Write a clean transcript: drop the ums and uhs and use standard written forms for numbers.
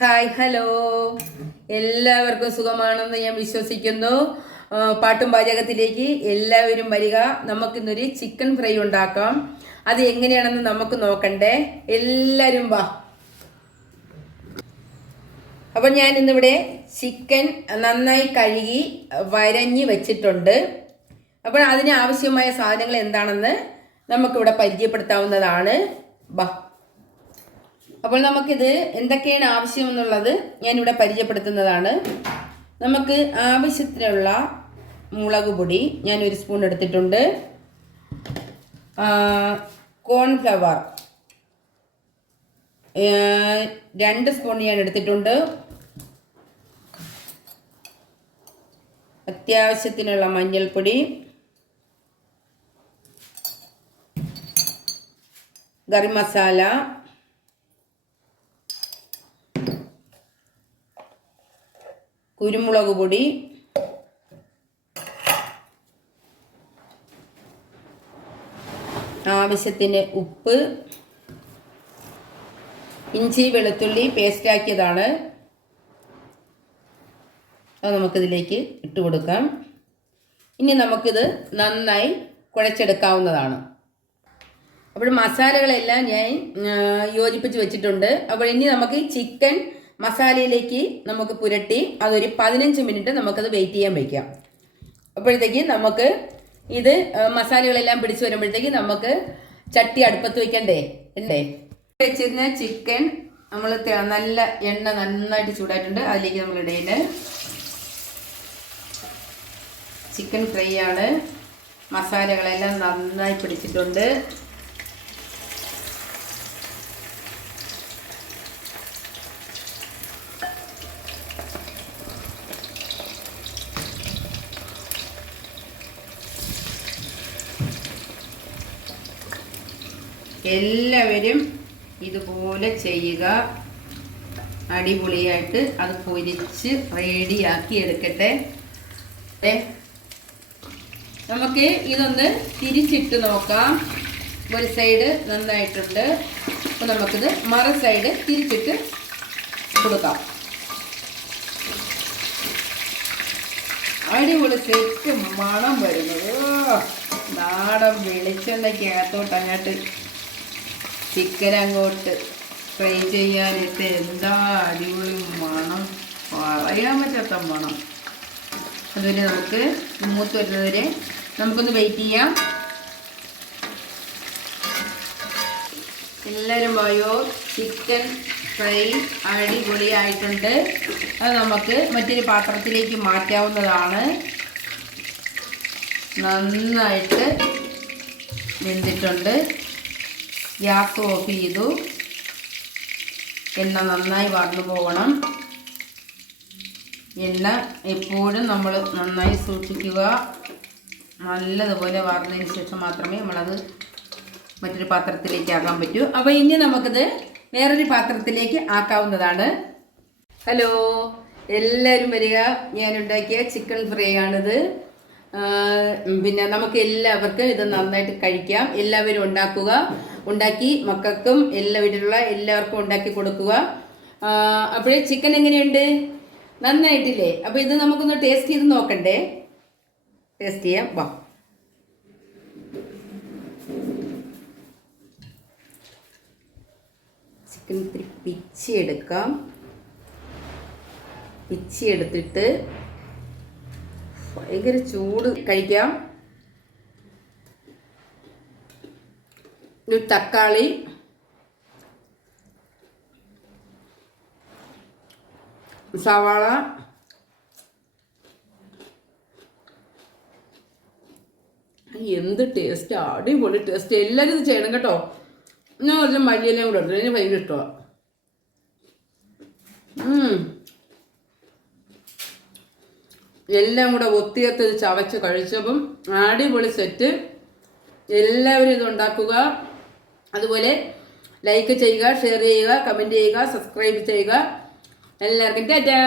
Hi hello, എല്ലാവർക്കും സുഖമാണെന്ന് ഞാൻ വിശ്വസിക്കുന്നു. പാട്ടും പാചകത്തിലേക്ക് എല്ലാവരും വരിക. നമുക്കിന്നൊരു ചിക്കൻ ഫ്രൈ ഉണ്ടാക്കാം. അത് എങ്ങനെയാണെന്ന് നമുക്ക് നോക്കണ്ടേ? എല്ലാവരും വാ. അപ്പം ഞാൻ ഇന്നിവിടെ ചിക്കൻ നന്നായി കഴുകി വരഞ്ഞ് വെച്ചിട്ടുണ്ട്. അപ്പോൾ അതിന് ആവശ്യമായ സാധനങ്ങൾ എന്താണെന്ന് നമുക്കിവിടെ പരിചയപ്പെടുത്താവുന്നതാണ്. വാ. അപ്പോൾ നമുക്കിത് എന്തൊക്കെയാണ് ആവശ്യമെന്നുള്ളത് ഞാനിവിടെ പരിചയപ്പെടുത്തുന്നതാണ്. നമുക്ക് ആവശ്യത്തിനുള്ള മുളക് പൊടി ഞാൻ 1 സ്പൂൺ എടുത്തിട്ടുണ്ട്. കോൺഫ്ലവർ 2 സ്പൂൺ ഞാൻ എടുത്തിട്ടുണ്ട്. അത്യാവശ്യത്തിനുള്ള മഞ്ഞൾപ്പൊടി, ഗരം മസാല, കുരുമുളക് പൊടി, ആവശ്യത്തിന് ഉപ്പ്, ഇഞ്ചി വെളുത്തുള്ളി പേസ്റ്റാക്കിയതാണ്. അത് നമുക്കിതിലേക്ക് ഇട്ട് കൊടുക്കാം. ഇനി നമുക്കിത് നന്നായി കുഴച്ചെടുക്കാവുന്നതാണ്. അപ്പോൾ മസാലകളെല്ലാം ഞാൻ യോജിപ്പിച്ച് വെച്ചിട്ടുണ്ട്. അപ്പോൾ ഇനി നമുക്ക് ചിക്കൻ മസാലയിലേക്ക് നമുക്ക് പുരട്ടി അതൊരു 15 മിനിറ്റ് നമുക്കത് വെയിറ്റ് ചെയ്യാൻ വയ്ക്കാം. അപ്പോഴത്തേക്ക് നമുക്ക് ഇത് മസാലകളെല്ലാം പിടിച്ച് വരുമ്പോഴത്തേക്ക് നമുക്ക് ചട്ടി അടുപ്പത്ത് വെക്കണ്ടേ വെച്ചിരുന്ന ചിക്കൻ നമ്മൾ നല്ല എണ്ണ നന്നായിട്ട് ചൂടായിട്ടുണ്ട്. അതിലേക്ക് നമ്മൾ ഇടയിൽ ചിക്കൻ ഫ്രൈ ആണ്. മസാലകളെല്ലാം നന്നായി പിടിച്ചിട്ടുണ്ട്. എല്ലാവരും ഇതുപോലെ ചെയ്യുക. അടിപൊളിയായിട്ട് അത് പൊരിച്ച് റെഡിയാക്കി എടുക്കട്ടെ. നമുക്ക് ഇതൊന്ന് തിരിച്ചിട്ട് നോക്കാം. ഒരു സൈഡ് നന്നായിട്ടുണ്ട്. അപ്പോൾ നമുക്കിത് മറു സൈഡ് തിരിച്ചിട്ട് കൊടുക്കാം. അടിപൊളി സെറ്റ് മണം വരുന്നത്. നാടൻ വെളിച്ചെണ്ണയ്ക്കകത്തോട്ട് അങ്ങോട്ട് ചിക്കൻ അങ്ങോട്ട് ഫ്രൈ ചെയ്യാനിട്ട് എന്താ അടിപൊളി മണം, പറയാൻ പറ്റാത്ത മണം. അതുപോലെ നമുക്ക് മൂത്ത് വരുന്നവരെ നമുക്കൊന്ന് വെയിറ്റ് ചെയ്യാം. എല്ലാവരും പോയോ, ചിക്കൻ ഫ്രൈ അടിപൊളിയായിട്ടുണ്ട്. അത് നമുക്ക് മറ്റൊരു പാത്രത്തിലേക്ക് മാറ്റാവുന്നതാണ്. നന്നായിട്ട് വെന്തിട്ടുണ്ട്. ഗ്യാസ് ഓഫ് ചെയ്തു. എണ്ണ നന്നായി വാർന്നു പോകണം. എണ്ണ എപ്പോഴും നമ്മൾ നന്നായി സൂക്ഷിക്കുക. നല്ലതുപോലെ വാർന്നതിന് ശേഷം മാത്രമേ നമ്മളത് മറ്റൊരു പാത്രത്തിലേക്ക് ആക്കാൻ പറ്റൂ. അപ്പോൾ ഇനി നമുക്കത് വേറൊരു പാത്രത്തിലേക്ക് ആക്കാവുന്നതാണ്. ഹലോ, എല്ലാവരും വരിക. ഞാനുണ്ടാക്കിയ ചിക്കൻ ഫ്രൈ ആണിത്. പിന്നെ നമുക്ക് എല്ലാവർക്കും ഇത് നന്നായിട്ട് കഴിക്കാം. എല്ലാവരും ഉണ്ടാക്കി മക്കൾക്കും എല്ലാ വീട്ടിലുള്ള എല്ലാവർക്കും ഉണ്ടാക്കി കൊടുക്കുക. അപ്പോഴേ ചിക്കൻ എങ്ങനെയുണ്ട്? നന്നായിട്ടില്ലേ? അപ്പോൾ ഇത് നമുക്കൊന്ന് ടേസ്റ്റ് ചെയ്ത് നോക്കണ്ടേ? ടേസ്റ്റ് ചെയ്യാം. വാ. ചിക്കൻ ഇത്തിരി പിച്ചെടുക്കാം. പിച്ചെടുത്തിട്ട് ഭയങ്കര ചൂട് കഴിക്കാം. ഒരു തക്കാളി, സവാള, എന്ത് ടേസ്റ്റ്! അടിപൊളി ടേസ്റ്റ്. എല്ലാവരും ഇത് ചെയ്യണം കേട്ടോ. ഞാൻ കുറച്ച് മല്ലിയെല്ലാം കൂടെ ഉണ്ട്. എനിക്ക് ഭയങ്കര ഇഷ്ടമാണ്. എല്ലാം കൂടെ ഒത്തിയത്ത് ചവച്ച് കഴിച്ചപ്പം അടിപൊളി സെറ്റ്. എല്ലാവരും ഇത് ഉണ്ടാക്കുക. അതുപോലെ ലൈക്ക് ചെയ്യുക, ഷെയർ ചെയ്യുക, കമൻറ്റ് ചെയ്യുക, സബ്സ്ക്രൈബ് ചെയ്യുക. എല്ലാവർക്കും ടാറ്റാ.